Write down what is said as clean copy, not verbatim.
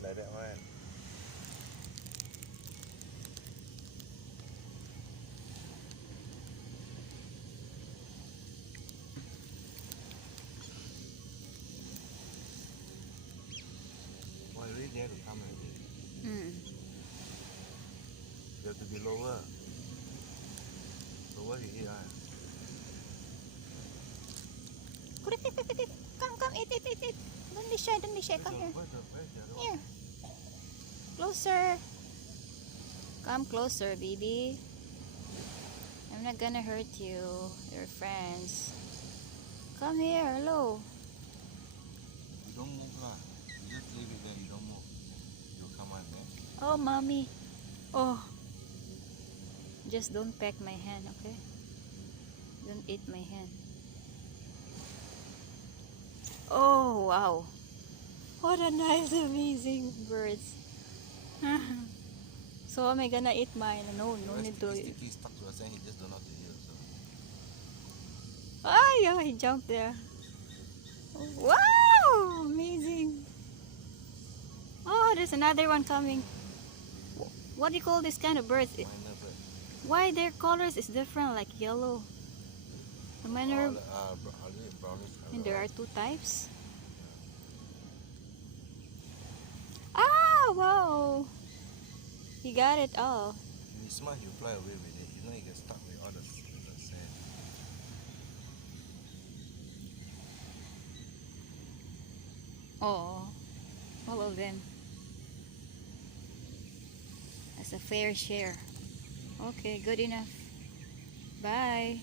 eat like that one. Why really dare to come and eat? You have to be lower. So what you eat, right? Come, eat. Don't be shy, come here. Here. Closer. Come closer, baby. I'm not gonna hurt you. You're friends. Come here, hello. You don't move lah. You just leave it there, you don't move. You'll come out there. Oh, mommy. Oh. Just don't peck my hand, okay? Don't eat my hand. Oh, wow. What a nice, amazing birds. So am I gonna eat mine? No need to. Sticky stuck to us and he just don't know how to eat also. Ah, yeah, he jumped there. Wow, amazing. Oh, there's another one coming. What do you call this kind of birds? Minor bird. Why their colors is different, like yellow? The minor. Brownish. And there are two types. Ah, wow. He got it all. If you smart, you fly away with it. You know you get stuck with all the sand. Oh, all of them. That's a fair share. Okay, good enough. Bye.